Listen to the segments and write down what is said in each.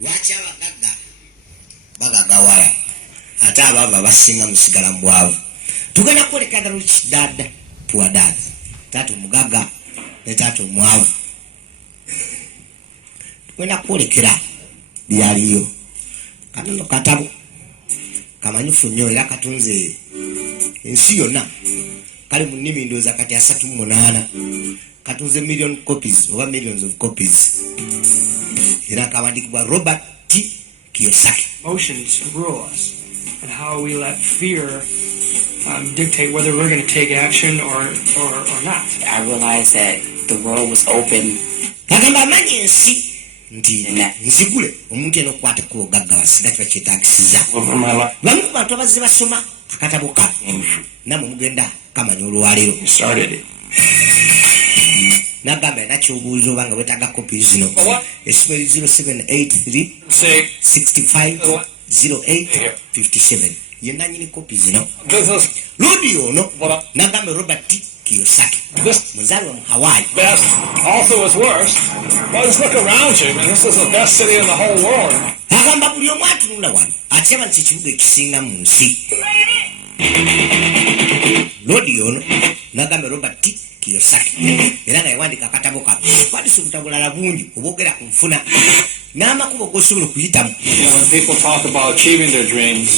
lwaki abagagga bagagawala ate abava basinga musigala mbwavu. Tugenda kwoleka ddala olukiddaadda puwadaazi taata omugagga ne taata omwavu. Tugenda kwolekera byaliyo katono katabo kamanyifu nnyo era katunze ensi yonna kali mu nnimi ndowooza kati 38 katunze million copies oba millions of copies era kawandiikibwa Robert T. Kiyosaki. Emotions rule us and how we let fear dictate whether we're going to take action or not. I realized that the world was open. Agamba amanyi ensi nti nzigule omuntu eno okukwata ku bugagga wasiga kiba kyetaagisiza. Bamu ku bantu abazze basoma akatabo ka namwe mugenda kamanya olwaleero. Nagamba nakyobuuza oba nga wetaaga kopi zino esomeri 0783 65 08 57 yenna nyini kopi zino. Ludi ono nagamba Robert T. Kiyosaki muzaali wa mu Hawaii. Best also was worse. Well, just look around you, man. This is the best city in the whole world. Agamba buli omu atunula wano atyaba nti ekibuga ekisinga mu nsi. Ludi ono nagamba Robert T. Kiyosaki era nga yawandiika akatabo kabe kwandisa obutabulala bungi obwogera ku nfuna n'amakubo g'osobola okuyitamu. When people talk about achieving their dreams,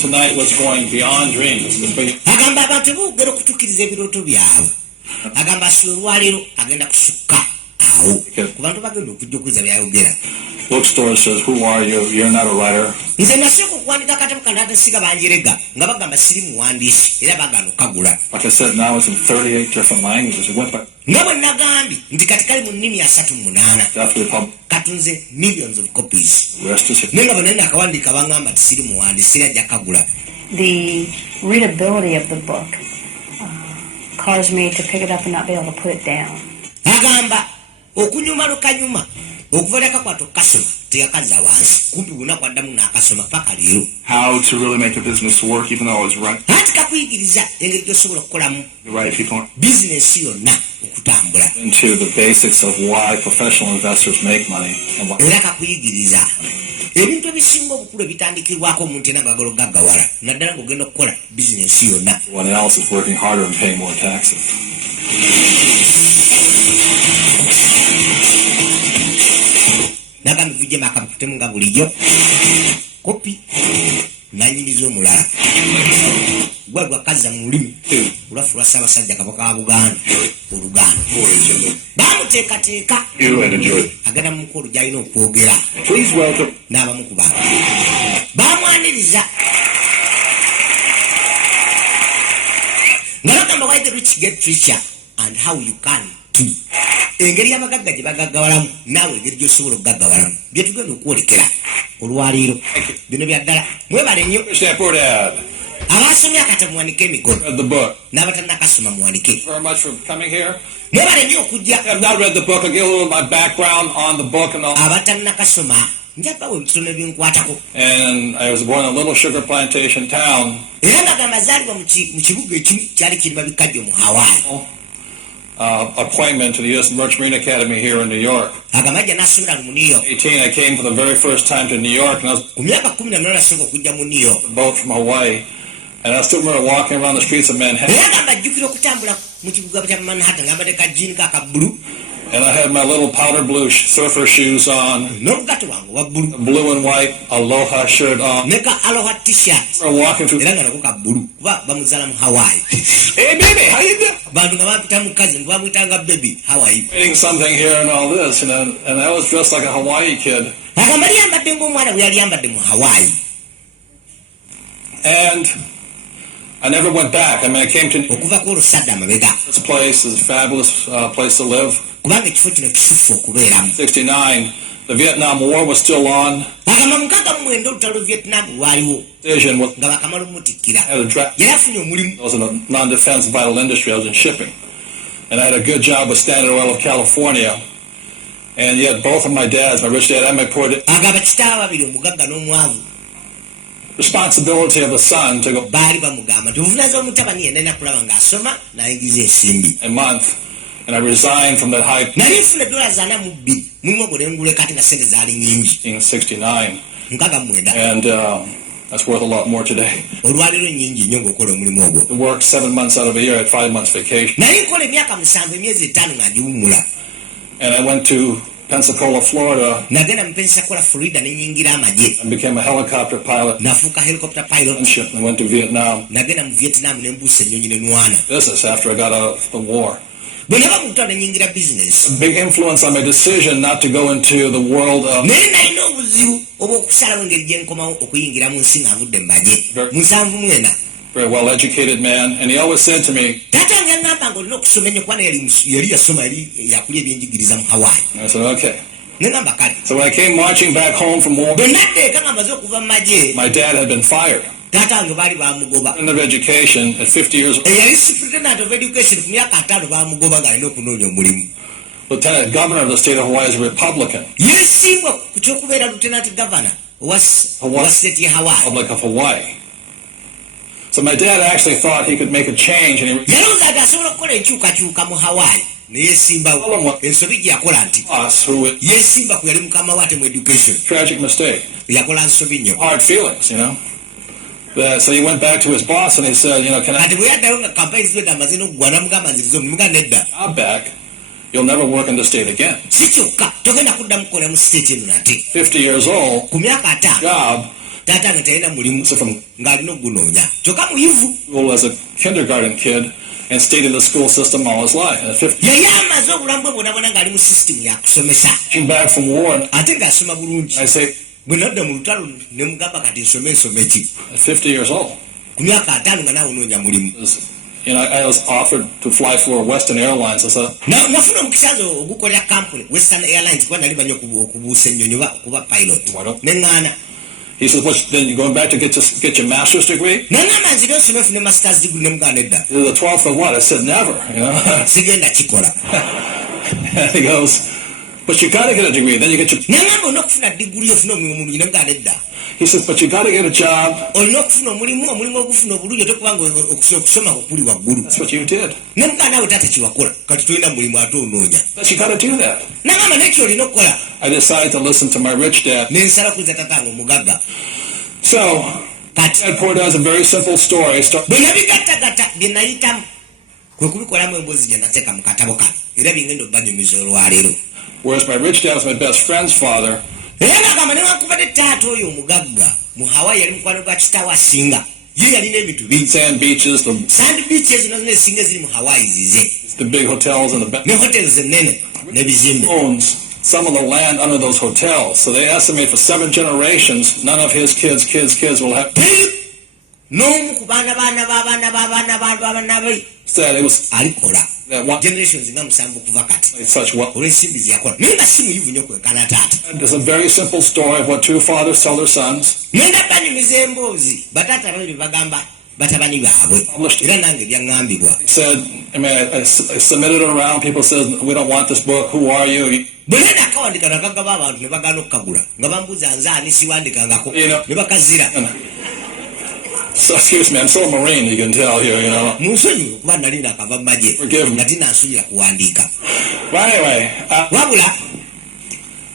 tonight was going beyond dreams. Agamba abantu boogera okutuukiriza ebirooto byabwe. Agamba asula olwaleero agenda kusukka awo ku bantu bagenda okujja okuza byayogera. Bookstore says, who are you? You're not a writer. Nze nasooka okuwandika akatabo kano ate siga banjerega nga bagamba siri muwandiisi era bagana okagula. Like I said, now it's in 38 different languages. It went by nga bwe nagambye nti kati kali mu nnimi 38 katunze millions of copies. Naye nga bwe nali nakawandiika bangamba ti siri muwandiisi era ajja kagula. The readability of the book caused me to pick it up and not be able to put it down. Agamba okunyuma lukanyuma okuva lekakwata okukasoma teyakaza wansi kumpi bwona kwaddamu n'akasoma paka leero. How to really make a business work even though I was right. Ati kakuyigiriza engeri gy'osobola okukolamu The right people. bizinesi yonna okutambula. Into the basics of why professional investors make money. And what Era kakuyigiriza ebintu ebisinga obukulu ebitandikirwako omuntu ena ng'agala okugaggawala naddala ng'ogenda okukola bizinesi yonna. everyone else is working harder and paying more taxes. Nagamba vijje makabukutemu nga bulijjo kopi nanyiriza omulala gwa lwakaza mu lulimi olwafu lwa Ssaabasajja Kabaka wa Buganda Oluganda. Bamuteekateeka agenda mu mukolo gy'alina okwogera n'abamu ku bantu bamwaniriza nga bagamba why the rich get richer and how you can too. Engeri y'abagagga gye bagaggawalamu naawe engeri gy'osobola okugaggawalamu bye tugenda okwolekera olwaleero. Bino bya ddala mwebale nnyo abasomye akatabo muwanike emikono n'abatannakasoma muwanike. Mwebale nnyo okujja abatannakasoma njabawo ebitono ebinkwatako. And I was born in a little sugar plantation town. Era nagamba zaalibwa mu kibuga ekimu kyali kirima bikajjo mu Hawaii. Appointment to the U.S. Merchant Marine Academy here in New York. Agamba ajja n'asomera mu New York. 18, I came for the very first time to New York, and I was Ku myaka 18 nasooka okujja mu New York. both from Hawaii. And I still remember walking around the streets of Manhattan. Era agamba ajjukira okutambula mu kibuga kya Manhattan ng'ambadde ka jean ka bbulu And I had my little powder blue surfer shoes on, n'obugato bwange obwa bbulu blue and white Aloha shirt on. ne ka aloha t-shirt I'm walking through. era nga nako ka bbulu kuba bamuzaala mu Hawaii. Hey, baby, how you doing? Bantu nga bampita mukazi nga bamuyitanga baby Hawaii. Eating something here and all this, and I was dressed like a Hawaii kid. Agamba liyambadde ng'omwana bwe yali yambadde mu Hawaii. And I never went back. I mean, I came to Okuva ku olwo sadda amabega this place. Is a fabulous place to live. kubanga ekifo kino kisufu okubeeramu. 69, the Vietnam War was still on. Agamba 69 olutalo Vietnam lwaliwo Decision was nga bakamala omutikkira. I had a draft. Yali afunye omulimu. I was in a non-defense vital industry. I was in shipping, and I had a good job with Standard Oil of California. And yet, both of my dads, my rich dad and my poor dad, Agamba kitaawe babiri omugagga n'omwavu responsibility of the son to go baali bamugamba nti obuvunaanyizibwa omutabani yenna alina kulaba ng'asoma n'ayingiza ensimbi. a month, and I resigned from that high. Nali nfuna $42 mulimu ogwo nengule kati nga sente zaali nyingi 1969, 69 and that's worth a lot more today. olwaliro nyingi nnyo ng'okola omulimu ogwo I worked 7 months out of a year at 5 months vacation, naye nkola emyaka 7 emyezi 5 nga ngiwummula and I went to Pensacola, Florida, nagenda mu Pensacola Florida ne nyingira amagye and became a helicopter pilot nafuuka helicopter pilot and ship, and went to Vietnam. nagenda mu Vietnam ne mbuusa ennyonyi ne nwana Business after I got out of the war. bwe naba mu lutalo ne nyingira business Big influence on my decision not to go into the world of naye nalina obuzibu obw'okusalawo engeri gye nkomawo okuyingira mu nsi ng'avudde mu magye 74 very well-educated man, and he always said to me, taata wange aŋŋamba nga olina okusoma ennyo kubana yali yasoma yali yakulya ebyenjigiriza mu Hawaii and I said, okay. ne ŋŋamba kale So when I came marching back home from war, bwe naddeeka nga maze okuva mu magye my dad had been fired. taata wange baali bamugoba End of education at 50 years old. eyali superintendent of education ku myaka 5 bamugoba ng'alina okunoonya omulimu Lieutenant governor of the state of Hawaii is a Republican. yeesimbwa ku kyokubeera lieutenant governor owa state ye Hawaii Republic of Hawaii. So my dad actually thought he could make a change, and he yalowooza ati asobola okukola enkyukakyuka mu Hawaii ne yeesimbawo ensobi gye yakola nti us who yeesimba ku yali mukama we ate mu education tragic mistake, yakola nsobi nnyo hard feelings, you know. So he went back to his boss and he said, you know, can I kati bwe yaddayo nga kampani ziwedde amaze n'okugwa namugamba nziriza omulimuga nedda have back? You'll never work in the state again. si kyokka togenda kuddamu kukola mu state eno nate 50 years old, ku myaka 5 job, taata nga talina mulimu ng'alina ogunoonya kyokka muyivu well, as a kindergarten kid, and stayed in the school system all his life. And at 50, yali amaze obulamu bwe bwonabona ng'ali mu system yakusomesa came back from war, ate ng'asoma bulungi I say, bwe nadda mu lutalo ne mugamba kati nsome ki at 50 years old, ku myaka 5 nga naawe onoonya mulimu you know, I was offered to fly for Western Airlines. I said, nafuna omukisa ogukolera company Western Airlines kuba nali banyo okubuusa ennyonyi kuba pilot ne ŋŋaana he says, then you're going back to get your master's degree? naŋŋamba nzire osome ofune masters degree ne muganda edda He said, the 12th of what? I said, never, you know. sigenda kikola And he goes, but you got to get a degree. Then you get your... naŋŋamba olina okufuna diguli ofune omulimu omulungi ne muganda edda He says, but you got to get a job. olina okufuna omulimu ogufuna obulungi ate kubanga okusoma okuli waggulu That's what you did. ne muganda we taata kiwakola kati tolina mulimu ate onoonya But you got to do that. naŋŋamba nekyo olina okukola I decided to listen to my rich dad. nensala kuliza tatange omugagga So, kati Dad poured out a very simple story. bwe nabigattagatta bye nayitamu kwe kubikolamu emboozi gye nateeka mu katabo kange era byengenda obbanyumiza olwaleero Whereas my rich dad was my best friend's father, era nagamba newankubadde taata oyo omugagga mu Hawaii yali mukwano gwa kitaawe asinga ye yalina ebintu bingi sand beaches, sand beach ezo nazo esinga eziri mu Hawaii zize the big hotels, and ne hotels ennene n'ebizimbe owns some of the land under those hotels. So they estimate for 7 generations, none of his kids will have... n'omu ku baana baana be Said it was alikola that one generations nga 7 kuva kati such well. olw'ensimbi zeyakola naye nga si muyivu nnyo kwekana taata There's a very simple story of what 2 fathers tell their sons. naye nga banyumiza emboozi bataata babiri bagamba batabani baabwe era nange byaŋŋambibwa He said, I submitted it around. People said, we don't want this book. Who are you? bwe nenda akawandika nakagaba abantu ne bagaana okukagula nga bambuuza nze ani siwandikangako Yeah. ne bakazira So, excuse me, I'm still a Marine, you can tell here, you know. munsonyiwe okuba nali nakava mu magye Forgive me. nga tinansuubira kuwandiika But anyway, wabula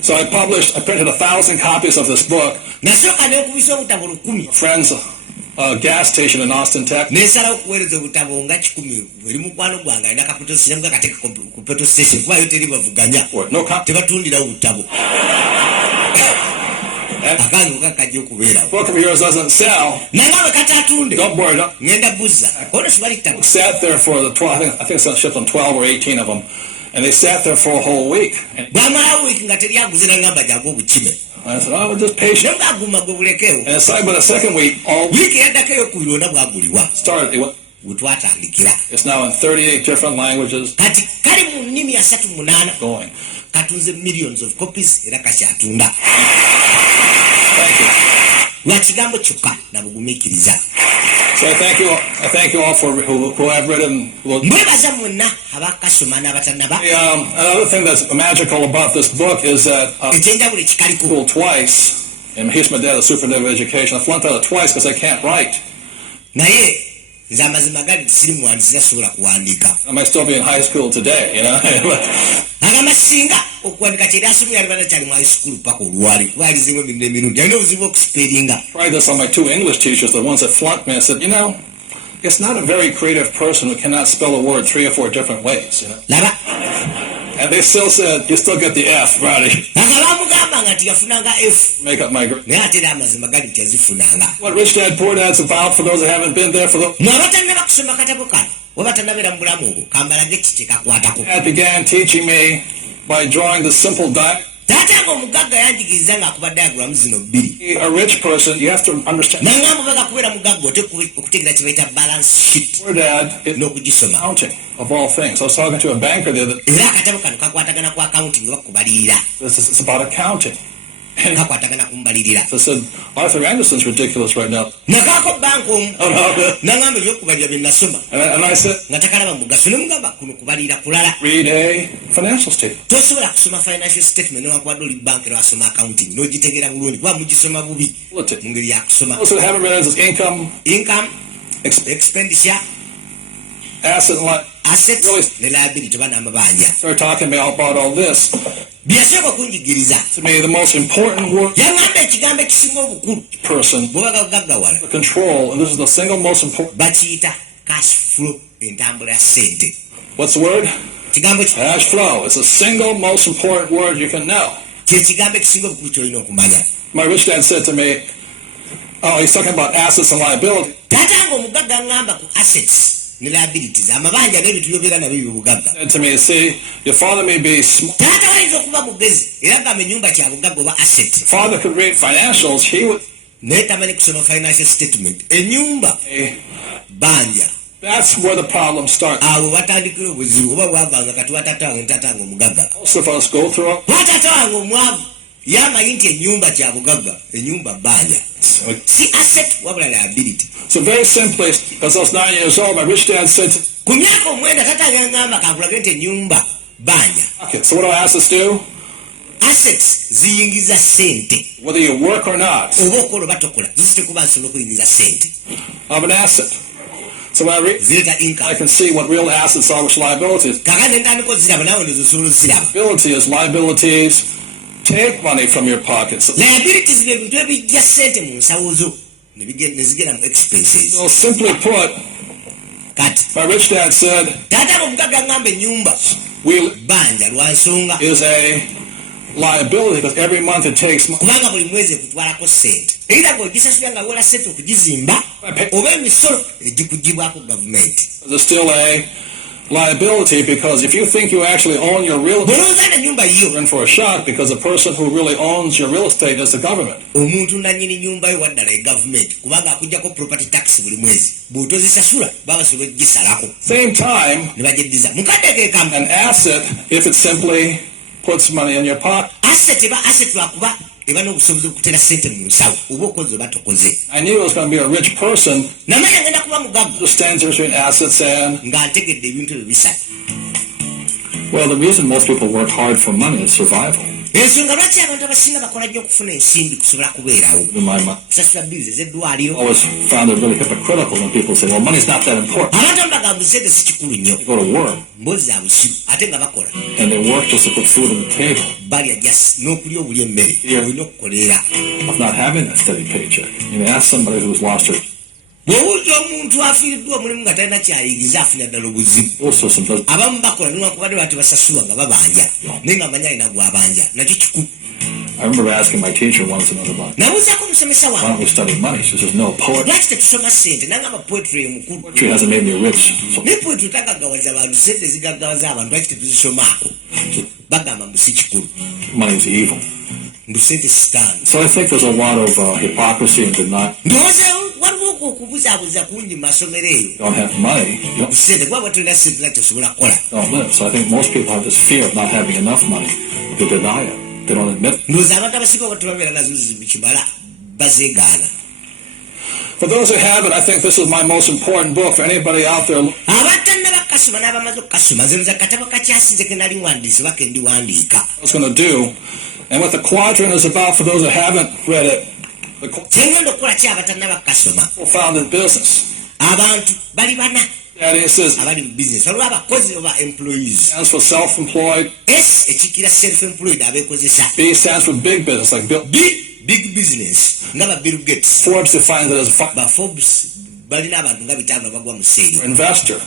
so I printed 1,000 copies of this book. nasooka nenkubisa obutabo 1,000 Friends, gas station in Austin, Texas. nensalawo okuweereza obutabo nga 1,000 eri mukwano gwange alina kapetrosinamuga kateeka ku petro station kubayo teri bavuganya No copy. tebatundirawo butabo akange okakajja okubeerawo Book of yours doesn't sell. nangawe katatunde Don't worry. Don't. ngenda buzza ono sibali kitabo Sat there for the 12. I think it's shipped on 12 or 18 of them, and they sat there for a whole week. And bwamalawo wiiki nga teryaguze nangamba jaga obukime I said, oh, we're just patient. nembaguma gwe bulekewo And it's like, but the second week, all wiiki eyaddako eyokubiri ona bwagulibwa started. we twatandikira It's now in 38 different languages. kati kali mu nnimi 38 Going. katunze millions of copies era kakyatunda Thank you. lwa kigambo kyokka nabugumiikiriza So I thank you all for who have read and looked. mbwebaza mwenna abakasoma n'abatannaba Another thing that's magical about this book is that ekyenjawulo I ekikaliko school twice, and here's my dad, a superintendent of education. I flunked out of twice because I can't write. naye nze amazima gali siri muwandiisi tasobola kuwandiika. I might still be in high school today, you know. agamba singa okuwandika kyeri asomye yali banakyali mu high school paka olwali kuba alizimu emirundi emirundi alina obuzibu okusipeeringa. Tried this on my 2 English teachers, the ones that flunked me. I said, it's not a very creative person who cannot spell a word 3 or 4 different ways, laba And they still said, you still get the F, Roddy. bamugamba nga tiyafunanga f Make up my grade. naye ate era amazima gali teyazifunanga. What Rich Dad Poor Dad's about, for those that haven't been there, for those mwabatannaba kusoma katabo kano oba tannabeera mu bulamu obwo kambalage ki kyekakwatako. Dad began teaching me by drawing the simple diagram. taata nga omugagga yanjigiriza ng'akuba diagram zino bbiri. A rich person, you have to understand. nangamba baga kubeera mugagga okutegeera kye bayita balance sheet Poor Dad is n'okugisoma. accounting of all things. I was talking to a banker the other day. era akatabo kano kakwatagana ku accounting oba kubalirira. It's about accounting. And kakwatagana kumbalirira. I said, Arthur Anderson's ridiculous right now. nakaako banka omu Oh, no. nangamba ebyokubalira bye nasoma And I said, nga takalaba mugaso ne mugamba kuno kubalirira kulala. read a financial statement. tosobola kusoma financial statement newankubadde oli banka era wasoma accounting n'ogitegeera bulungi kuba mugisoma bubi mu ngeri yakusoma. Those that haven't read it, it's income, income expenditure asset, and assets Really? ne liability oba n'amabanja. started talking about all this. byasooka okunjigiriza To me, the most important word yaŋŋamba ekigambo ekisinga obukulu person bwebaga kugaggawala to control, and this is the single most important. bakiyita cash flow, entambula ya ssente. What's the word? kigambo ki Cash flow. It's the single most important word you can know. kyekigambo ekisinga obukulu kyolina okumanya. My rich dad said to me, he's talking about assets and liability. taata nga omugagga aŋŋamba ku assets ne liabilities amabanja n'ebintu byobeera nabyo byobugagga. Said to me, see, your father may be smart. taata wayinza okuba mugezi era gamba ennyumba kya bugagga oba asset Father could read financials. He would naye tamanyi kusoma financial statement. ennyumba say, banja that's where the problem starts. awo watandikira obuzibu oba bwavanga kati watata wange ntata wange omugagga. Most of us go through it. watata wange omwavu yamanyi nti ennyumba kya bugagga, ennyumba banja si asset wabula liability. So very simply, as I was 9 years old, my rich dad said, ku myaka omwenda tata yaŋŋamba kankulage nti ennyumba banja. okay, so what do assets do? assets ziyingiza ssente Whether you work or not, oba okola oba tokola zizitekuba nsobola okuyingiza ssente. of an asset. So when I read, zireeta I income. can see what real assets are, which liabilities. kakati entandika oziraba nawe ndozo osobola oziraba. Liability is liabilities take money from your pockets. liabilities bye bintu ebijja ssente mu nsawo zo ne zigenda mu expenses. So simply put, kati my rich dad said, taata abo omugagga aŋŋamba ennyumba we banja lwa nsonga is a liability because every month it takes money. kubanga buli mwezi ekutwalako ssente era ng'ogisasula nga wola ssente okugizimba oba emisolo egikugibwako gavumenti. There's still a liability because if you think you actually own your real estate, bw'olowooza na ennyumba you're yo in for a shock because the person who really owns your real estate is the government. omuntu nannyini nnyumba yo waddala e gavumenti kubanga akugjako property tax buli mwezi bw'otozisasula baba basobola okugisalako Same time, ne bagyeddiza mukadde kekamu. an asset, if it simply puts money in your pocket. asset eba asset lwakuba eba n'obusobozi okutera ssente mu nsawo oba okoze oba tokoze. I knew I was going to be a rich person. namanya ngenda kuba mugagga Understands between assets and, nga ntegedde ebintu ebyo bisatu. Well, the reason most people work hard for money is survival. ensonga lwaki abantu abasinga bakola nnyo okufuna ensimbi kusobola kubeerawo. In my mind, kusasula bills ez'eddwaliro. I always found it really hypocritical when people say, well, money's not that important. abantu bagamba ssente si kikulu nnyo They go to work, mboozi za busiru ate nga bakola and they work just to put food on the table balya jasi n'okulya obulya emmere Yeah. olina okukoleera. of not having that steady paycheck. You know, ask somebody who's lost their bw'owulira omuntu afiiriddwa omulimu nga talina kyayingiza afuna ddala obuzibu. school system. Doesn't, abamu bakola niwankubadde bati basasulwa nga babanja naye nga amanya alina gwabanja nakyo kikulu. I remember asking my teacher once another about, nabuuzaako omusomesa why wange don't we study money? She says, no, lwaki tetusoma ssente nangamba poetry emukulu poetry hasn't made me rich. So naye poetry tagaggawaliza abantu ssente zigaggawaza abantu lwaki tetuzisomaako. bagamba mbu si kikulu money's evil. mbu ssente sitaani. So I think there's a lot of hypocrisy and denial. ndowooza waliwo okubuzaabuza kungi mu masomero eyo. You don't have money, you ssente kuba bwatolina ssente lwaki tosobola kukola. don't live. So I think most people have this fear of not having enough money. They deny it. They don't admit it. ndowooza abantu abasinga batubabeera nazo zibikimala bazeegaana. For those who haven't, I think this is my most important book for anybody out there. abatannaba kasoma n'abamaze okukasoma nze nza katabo kakyasinze ke nali wandiise oba ke ndiwandiika. I was going to do, and what the quadrant is about for those who haven't read it. The kyengenda okukola ki abatannaba kukasoma. people found in business. abantu bali bana And it says, abali mu business waliwo abakozi oba employees. stands for self-employed. S ekikira self-employed abeekozesa. B stands for big business, like Bill. Big business nga ba Bill Gates. Forbes defines it as ba Forbes balina abantu nga bitaano abagwa mu seeri. investor.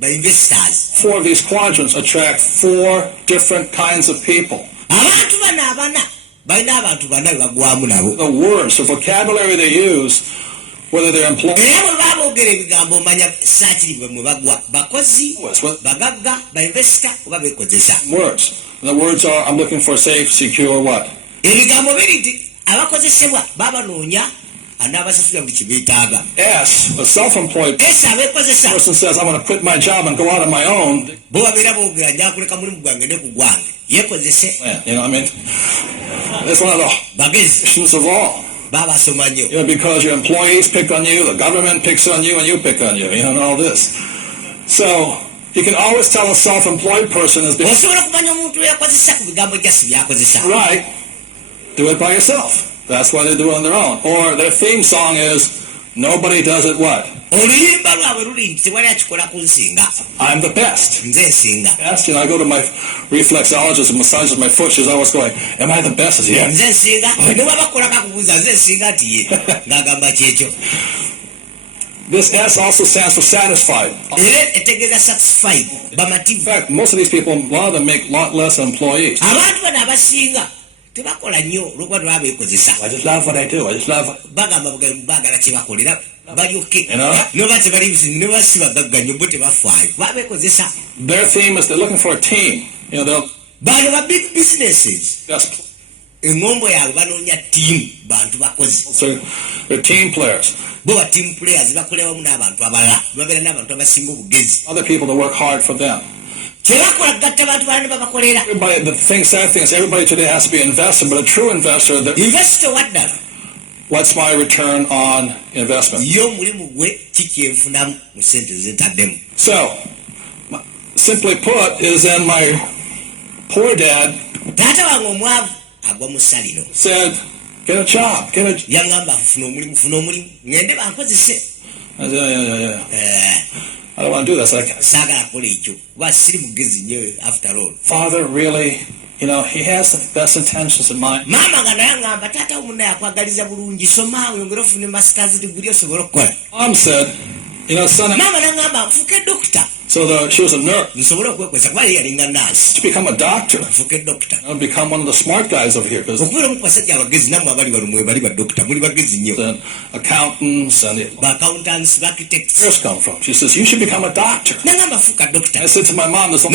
Ba investors. 4 of these quadrants attract 4 different kinds of people. Abantu bana abana balina abantu bana bagwamu nabo. The words, the vocabulary they use, whether they're employed, Era bwe baba boogera ebigambo manya saakiri bwe bagwa bakozi bagagga ba investor oba beekozesa. words. And the words are, I'm looking for safe, secure, what? Ebigambo biri nti abakozesebwa baba noonya anaabasasula buli kye beetaaga. S, a self-employed Ese abeekozesa person says, I'm going to quit my job and go out on my own. bo babeera boogera nja kuleka mulimu gwange ne ku gwange yeekozese. Man, you know what I mean? It's one of the Bagezi issues of all. baba asoma nnyo. You know, because your employees pick on you, the government picks on you, and you pick on you, you know, and all this. So, you can always tell a self-employed person is Osobola kumanya omuntu eyakozesa ku bigambo gyasi byakozesa. right, do it by yourself. That's why they do it on their own. Or their theme song is, nobody does it what? Oluyimba lwabwe luli nti tewali akikola ku nsinga. I'm the best. Nze nsinga. Best, you know, I go to my reflexologist and massages my foot. She's always going, am I the best? I say, yeah. Nze nsinga. Ne baba bakola kakubuuza nze nsinga nti ye. Ng'agamba kyekyo. This S also stands for satisfied. Era etegeeza satisfied In bamativu. fact, most of these people, a lot of them make a lot less employees. Abantu bano abasinga tebakola nnyo olwokuba tebaba beekozesa. I just love what I do. I just love it. Bagamba baagala kye bakolera balyoke. You know? Noba tebali ne basi bagagga nnyo bo tebafaayo. Baba beekozesa. Their theme is they're looking for a team. You know, they'll Bano ba big businesses. just, Engombo yaabwe banoonya ttiimu bantu bakozi. so they're team players. Bo ba team players bakolera wamu n'abantu abalala. Babeera n'abantu abasinga obugezi. Other people that work hard for them. Tebakola gatta abantu balala ne babakolera. Everybody, sad thing is everybody today has to be an investor, but a true investor, Investor waddala. what's my return on investment? Yo omulimu gwe kikyenfunamu mu ssente zentaddemu. So, simply put, is then my poor dad Taata wange omwavu agwa mu ssalino. said, get a job, get a job. Yaŋŋamba funa omulimu ŋŋende bankozese. I said, yeah. I don't want to do this. Saagala kukola ekyo kuba siri mugezi nnyo after all. Father really, you know, he has the best intentions in mind. Maama nga naye aŋŋamba taata omunnaye akwagaliza bulungi soma oyongere ofune masters degree osobole okukola. Mom said, you know, son, Maama naŋŋamba nfuuke dokita so she was a nurse. nsobole okwekozesa kuba ye yalinga nurse. To become a doctor, Nfuuke dokita. and become one of the smart guys over here, because okubeera omu ku basajja abagezi nammwe abali wano mwe bali badokita muli bagezi nnyo. the accountants and the Ba-accountants, ba-architects. nurse come from. She says, you should become a doctor. Naŋŋamba fuuka dokita. I said to my mom, there's a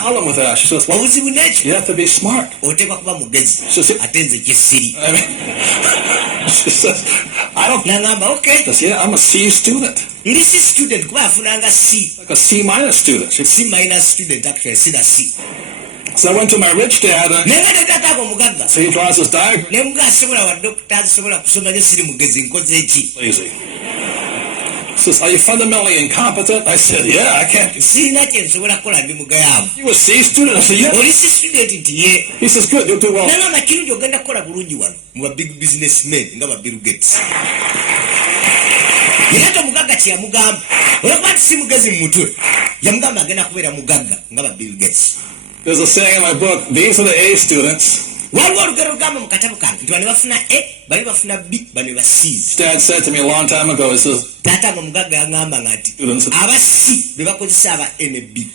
problem with that. She says, well, Obuzibu n'ekyo you have to be smart. oteekwa kuba mugezi So- ate nze kye siri. I mean, she says, I don't Naŋŋamba okay this. Yeah, I'm a C student, ndi si student kuba afunanga C. like a C minus student. C minus student actually sina C. So I went to my rich dad, and Naye nga ne taata abo mugagga. so he draws this diagram. Ne muga asobola wa dokita asobola kusoma nnyo siri mugezi nkoze eki. Lazy. He says, are you fundamentally incompetent? I said, yeah, I can't. Sirina kye nsobola kukola ndi mugayaavu. You a C student? I said, yeah. Oli si student nti ye. He says, good, you'll do well. Naŋŋamba kirungi ogenda kukola bulungi wano mu ba big businessmen nga ba Bill Gates. Era tomugagga kye yamugamba olwokuba nti si mugezi mu mutwe yamugamba agenda kubeera mugagga nga ba Bill Gates. There's a saying in my book, these are the A students. Waliwo olugero lugamba mu katabo kange nti bano bafuna A bali bafuna B bano ba C's. Dad said to me a long time ago, he says, Taata nga mugagga yaŋŋamba nga nti aba C be bakozesa aba A ne B.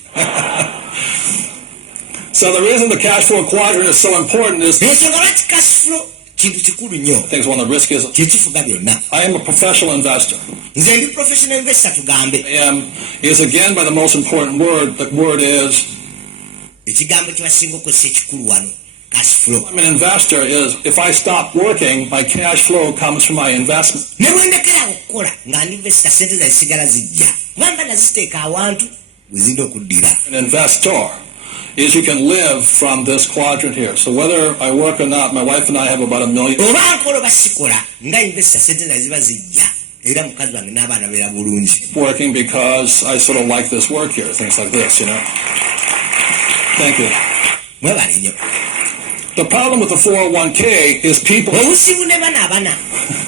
so the reason the cash flow quadrant is so important is, I Ensonga lwaki cash flow kintu kikulu nnyo think it's one of the riskiest. kyekifuga byonna. I am a professional investor. Nze ndi professional investor tugambe. I am, is again by the most important word. The word is, Ekigambo kye basinga okukozesa ekikulu wano cash flow. I'm an investor is, if I stop working, my cash flow comes from my investment. Ne bwe ndekera okukola nga ndi investor sente zazisigala zijja kuba mba naziteeka awantu we zirina okuddira. An investor is you can live from this quadrant here. So whether I work or not, my wife and I have about $1 million. Oba nkola oba sikola nga investor sente zaziba zijja era mukazi wange n'abaana beera bulungi. Working because I sort of like this work here, things like this, you know. Thank you. Mwebale nnyo. The problem with the 401k is people Obuzibu ne bana abana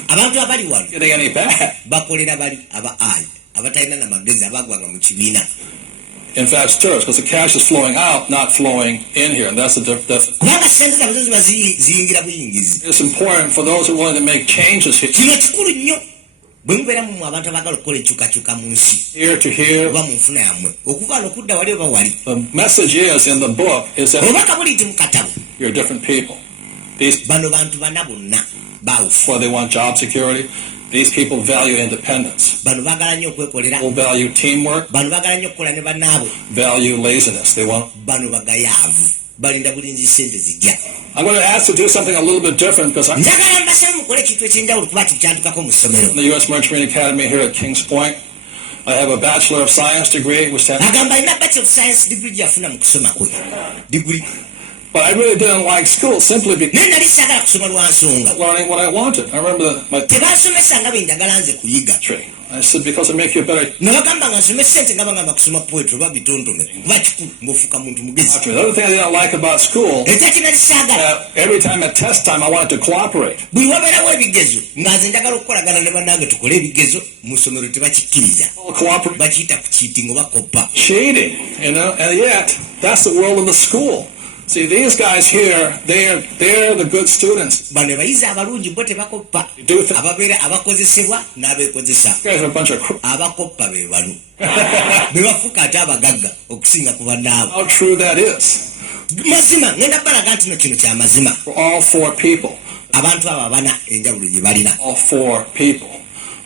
abantu abali wano getting any back. bakolera bali aba ali abatalina na magezi abagwanga mu kibiina. In fact, stirs, because the cash is flowing out, not flowing in here, and that's the difference. Kubanga sente zaabwe ziba ziyingira buyingizi. It's important for those who are willing to make changes here. Kino kikulu nnyo bwe mubeera mu abantu abagala okukola enkyukakyuka mu nsi Here to here. oba mu nfuna yammwe okuvaala okudda wali oba wali. The message is in the book is that Obubaka buli nti mu katabo you're different people. These bano bantu bana bonna baawufu. well, they want job security. These people value independence. Bano baagala nnyo okwekolera. People value teamwork, Bano baagala nnyo okukola ne bannaabwe. value laziness. They want. Bano bagayaavu balinda bulinzi sente zijja. I'm going to ask to do something a little bit different because I'm Njagala mbasaba mukole ekintu ekyenjawulo kuba tukyantukako mu ssomero. in the U.S. Marine Academy here at Kings Point. I have a Bachelor of Science degree, which Agamba alina Bachelor of Science degree gy'afuna mu kusoma kwe. Degree. but I really didn't like school simply because Naye nali saagala kusoma lwa nsonga. learning what I wanted. I remember that my Tebansomesa nga bwe njagala nze kuyiga. tree. I said because it makes you a better. Ne bagamba nga nsome ssente nga bagamba kusoma poetry oba bitontome kuba kikulu ng'ofuuka muntu mugezi. The other thing I didn't like about school, Ekyaki nali saagala every time at test time I wanted to cooperate. buli wabeerawo ebigezo nga nze njagala okukolagana ne bannange tukole ebigezo mu ssomero tebakikkiriza. Cooperate, Bakiyita ku cheating oba koppa. cheating, and yet that's the world of the school. See, these guys here, they're the good students. Bano bayizi abalungi bo tebakoppa. Do th- Ababeera abakozesebwa n'abeekozesa. You guys are a bunch of. Abakoppa be bano. Be bafuuka ate abagagga okusinga ku bannaabwe. How true that is. Mazima ngenda balaga nti kino kya mazima. For all four people, Abantu abo abana enjawulo gye balina. all four people,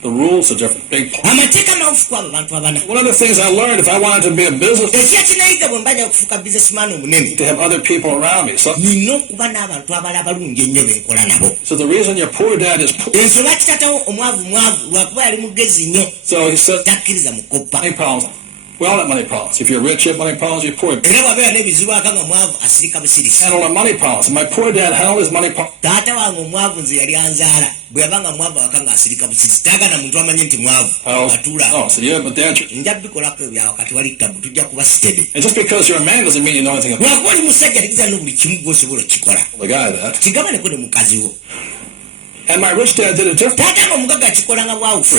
the rules are different. Big. Amateeka mawufu kwabo abantu abana. One of the things I learned, if I wanted to be a business, Ekya kinayiga bwe mbanja okufuuka businessman omunene. to have other people around me. So Nina okuba n'abantu abala abalungi ennyo benkola nabo. the reason your poor dad is poor, Ensonga kitatawo omwavu lwakuba yali mugezi nnyo. so he said, Takkiriza mukoppa. money problems. We all have money problems. If you're rich, you have money problems. You're poor. Era bw'abeera n'ebizibu aka nga mwavu asirika busirisi. Handle our money problems. And my poor dad handled his money problems. Taata wange omwavu nze yali anzaala bwe yabanga mwavu awaka nga asirika busirisi taagana muntu amanye nti mwavu atuula Oh, so yeah, but dad, nja bikolako ebyawe kati wali tabu tujja kuba sitede and just because you're a man doesn't mean you know anything about lwakuba oli musajja tegeeza no buli kimu gwosobola okikola the guy that. kigabaneko ne mukazi wo And my rich dad did it different. taata nga omugagga kikolanga bwawufu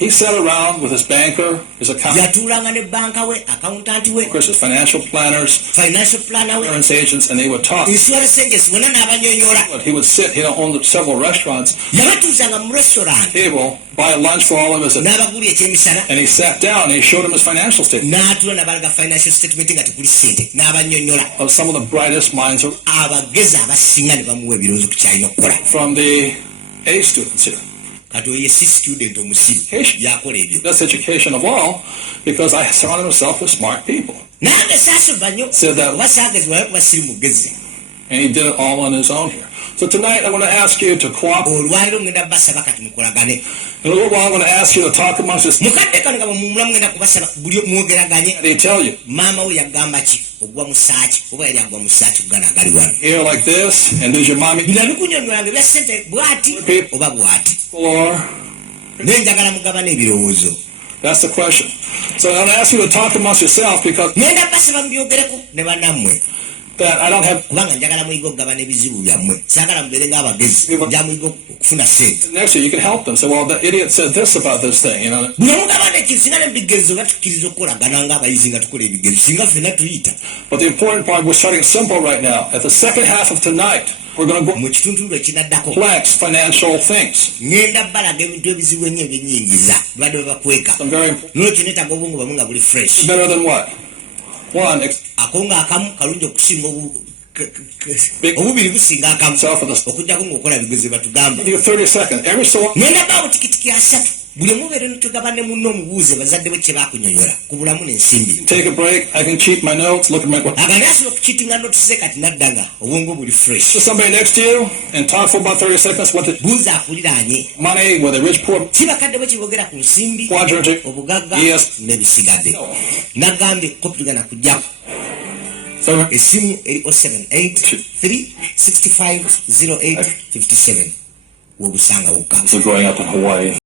He sat around with his banker, his accountant, yatuulanga ne banka we akawuntanti we his financial planners, financial planner we insurance agents, and they would talk. insurance agents bonna n'abanyonyola But he would sit, he owned several restaurants, yabatuuzanga mu restaurant table, buy lunch for all of us, n'abaguli ekyemisana and he sat down and he showed him his financial statement n'atuula n'abalaga financial statement nga tekuli ssente n'abanyonyola of some of the brightest minds abagezi abasinga ne bamuwa ebirowoozo ku kyalina okukola from the A students here. kati oye si student omusiru yakola ebyo Best education of all, because I surrounded himself with smart people. nange saasoba nnyo Said that- oba saagezibwa kuba siri mugezi And he did it all on his own here. So tonight I want to ask you to cooperate. olwaliro ngenda basaba kati mukolagane In a little while I'm going to ask you to talk amongst yourselves. mukadde kano nga bwemumulamu ngenda kubasaba buli mwogeraganye What did he tell you? maama we yagamba ki ogwa mu saaki oba yali agwa mu saaki kugana agali wano Here like this, and does your mommy bino bikunyonyolanga ebya ssente bwati oba bwati or naye njagala mugabana ebirowoozo that's the question. So I'm going to ask you to talk amongst yourself because ngenda basaba mubyogereko ne bannammwe that I don't have. kubanga njagala muyiga okugabana ebizibu byammwe saagala mubeere ng'abagezi nja muyiga okufuna ssente Next year you can help them. Say, well, the idiot said this about this thing. You know. bwe mugabana ekintu singa nebigezo batukkiriza okukolagana ng'abayizi nga tukola ebigezo singa ffenna tuyita But the important part, we're starting simple right now. At the second half of tonight, we're going to go mu kitundu ekinaddako complex financial things. ngenda balaga ebintu ebizibu ennyo ebyenyingiza badde babakweka Some very important. nolwekyo neetaaga obwongo bwamu nga buli fresh Better than what? One, akonga akamu kalungi okusinga obubiri businga akamu self with a okugjako ng'okola bigezo batugamba you 30 seconds. Every so often, ngenda baawo tikitiki asatu buli omubeere netugabane munno omubuuze bazadde bwe kye baakunyonyola ku bulamu n'ensimbi take a break. I can cheat my notes. Look at my. agandi asobola okukitinga notise kati naddanga obwongo buli fresh To somebody next to you and talk for about 30 seconds. What the buuza akuliraanye money, whether rich, poor, kibakadde bwe kibogera ku nsimbi quadrant. obugagga Yes. n'ebisigadde nagambye kopitugana kujjako So, esimu eri 078-365-0857 wobusanga wokka So growing up in Hawaii,